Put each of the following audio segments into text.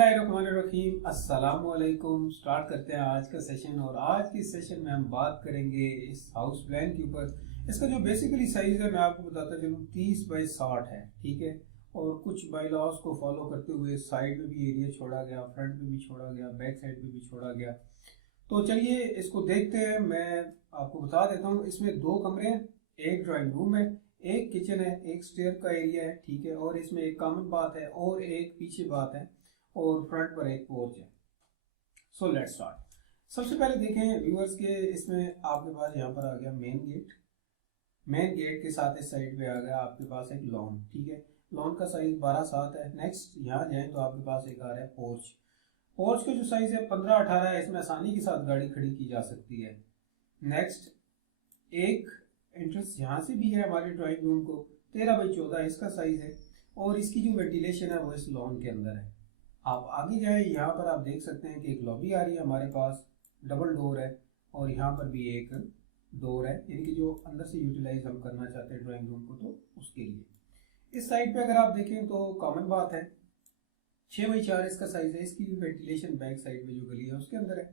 बिस्मिल्लाहिर्रहमानिर्रहीम अस्सलाम वालेकुम। स्टार्ट करते हैं आज का सेशन। और आज के सेशन में हम बात करेंगे इस हाउस प्लान के ऊपर। इसका जो बेसिकली साइज है मैं आपको बताता चलूँ 30 बाई 60 है, ठीक है। और कुछ बाई लॉज को फॉलो करते हुए साइड में भी एरिया छोड़ा गया, फ्रंट में भी छोड़ा गया, बैक साइड में भी छोड़ा गया। तो चलिए इसको देखते हैं। मैं आपको बता देता हूँ, इसमें 2 कमरे हैं, एक ड्राइंग रूम है, एक किचन है, एक स्टेयर का एरिया है, ठीक है। और इसमें एक कॉमन बाथ है और एक पीछे बाथ है और फ्रंट पर एक पोर्च है। So let's start. सबसे पहले देखें व्यूअर्स के, इसमें आपके पास यहाँ पर आ गया मेन गेट। मेन गेट के साथ इस साइड पे आ गया आपके पास एक लॉन, ठीक है। लॉन का साइज 12/7 है। नेक्स्ट यहाँ जाए तो आपके पास एक आ रहा है पोर्च। पोर्च का जो साइज है 15/18 है। इसमें आसानी के साथ गाड़ी खड़ी की जा सकती है। नेक्स्ट एक एंट्रेंस यहाँ से भी है हमारे ड्राइंग रूम को, 13/14 इसका साइज है। और इसकी जो वेंटिलेशन है वो इस लॉन के अंदर है। आप आगे जाए, यहाँ पर आप देख सकते हैं कि एक लॉबी आ रही है हमारे पास, डबल डोर है। और यहाँ पर भी एक डोर है, यानी कि जो अंदर से यूटिलाइज हम करना चाहते हैं ड्राइंग रूम को, तो उसके लिए। इस साइड पे अगर आप देखें तो कॉमन बात है, 6/4 इसका साइज है। इसकी वेंटिलेशन बैक साइड में जो गली है उसके अंदर है।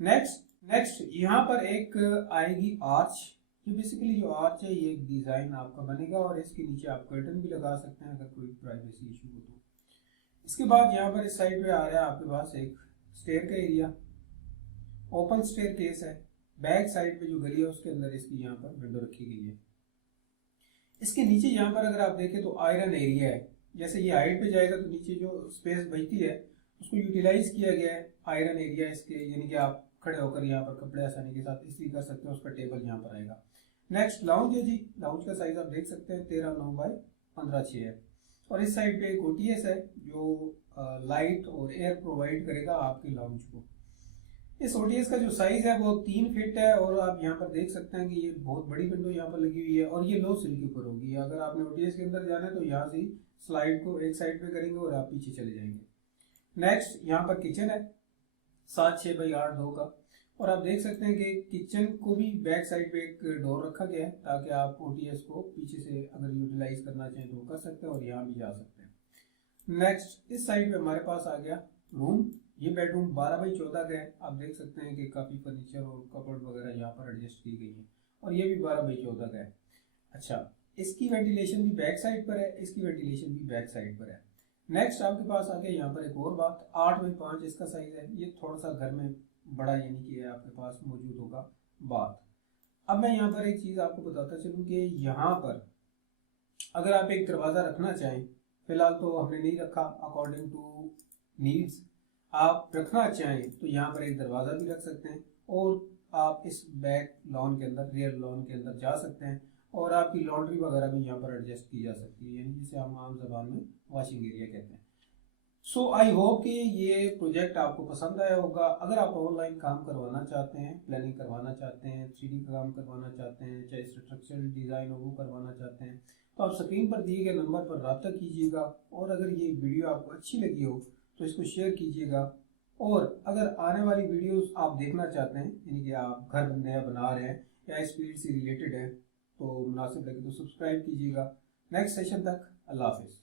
नेक्स्ट यहाँ पर एक आएगी आर्च। ये बेसिकली जो आर्च है ये एक डिजाइन आपका बनेगा और इसके नीचे आप कर्टन भी लगा सकते हैं अगर कोई प्राइवेसी इशू हो तो। इसके बाद यहाँ पर इस साइड पे आ रहा है आपके पास एक स्टेयर का एरिया, ओपन स्टेयर केस है। बैक साइड पे जो गली है उसके अंदर इसकी यहाँ पर विंडो रखी गई है। इसके नीचे यहाँ पर अगर आप देखें तो आयरन एरिया है। जैसे ये हाइट पे जाएगा तो नीचे जो स्पेस बचती है उसको यूटिलाइज किया गया है आयरन एरिया इसके, यानी कि आप खड़े होकर यहाँ पर कपड़े आसानी के साथ इस्त्री कर सकते हैं। उसका टेबल यहाँ पर आएगा। नेक्स्ट लाउंज है जी। लाउंज का साइज आप देख सकते हैं 13/9/15/6 है। और इस साइड पे एक ओटीएस है जो लाइट और एयर प्रोवाइड करेगा आपके लाउंज को। इस ओटीएस का जो साइज है वो 3 फीट है। और आप यहाँ पर देख सकते हैं कि ये बहुत बड़ी विंडो यहाँ पर लगी हुई है और ये लो सिल के ऊपर होगी। अगर आपने ओटीएस के अंदर जाना है तो यहाँ से स्लाइड को एक साइड पे करेंगे और आप पीछे चले जाएंगे। नेक्स्ट यहाँ पर किचन है 7/6/8 का। और आप देख सकते हैं कि किचन को भी बैक साइड पे एक डोर रखा गया है ताकि आप ओटीएस को पीछे से अगर यूटिलाइज करना चाहें तो कर सकते हैं और यहाँ भी जा सकते हैं। नेक्स्ट इस साइड पे हमारे पास आ गया रूम। ये बेडरूम 12/14 का है। आप देख सकते हैं कि काफ़ी फर्नीचर और कपबोर्ड वगैरह यहाँ पर एडजस्ट की गई है। और ये भी 12/14 का है। अच्छा, इसकी वेंटिलेशन भी बैक साइड पर है, इसकी वेंटिलेशन भी बैक साइड पर है। नेक्स्ट आपके पास आ गया यहाँ पर एक और बात, 8/5 इसका साइज है। ये थोड़ा सा घर में बड़ा यानी कि आपके पास मौजूद होगा बात। अब मैं यहाँ पर एक चीज़ आपको बताता चलूँ कि यहाँ पर अगर आप एक दरवाज़ा रखना चाहें, फिलहाल तो हमने नहीं रखा, अकॉर्डिंग टू नीड्स आप रखना चाहें तो यहाँ पर एक दरवाज़ा भी रख सकते हैं। और आप इस बैक लॉन के अंदर, रियर लॉन के अंदर जा सकते हैं। और आपकी लॉन्ड्री वगैरह भी यहाँ पर एडजस्ट की जा सकती है, यानी जिसे हम आम जबान में वॉशिंग एरिया कहते हैं। सो आई होप कि ये प्रोजेक्ट आपको पसंद आया होगा। अगर आप ऑनलाइन काम करवाना चाहते हैं, प्लानिंग करवाना चाहते हैं, 3D का काम करवाना चाहते हैं, चाहे स्ट्रक्चरल डिज़ाइन हो वो करवाना चाहते हैं, तो आप स्क्रीन पर दिए गए नंबर पर रब्ता कीजिएगा। और अगर ये वीडियो आपको अच्छी लगी हो तो इसको शेयर कीजिएगा। और अगर आने वाली वीडियोस आप देखना चाहते हैं, यानी कि आप घर नया बना रहे हैं या इस फील्ड से रिलेटेड है, तो मुनासिब लगे तो सब्सक्राइब कीजिएगा। नेक्स्ट सेशन तक अल्लाह हाफिज़।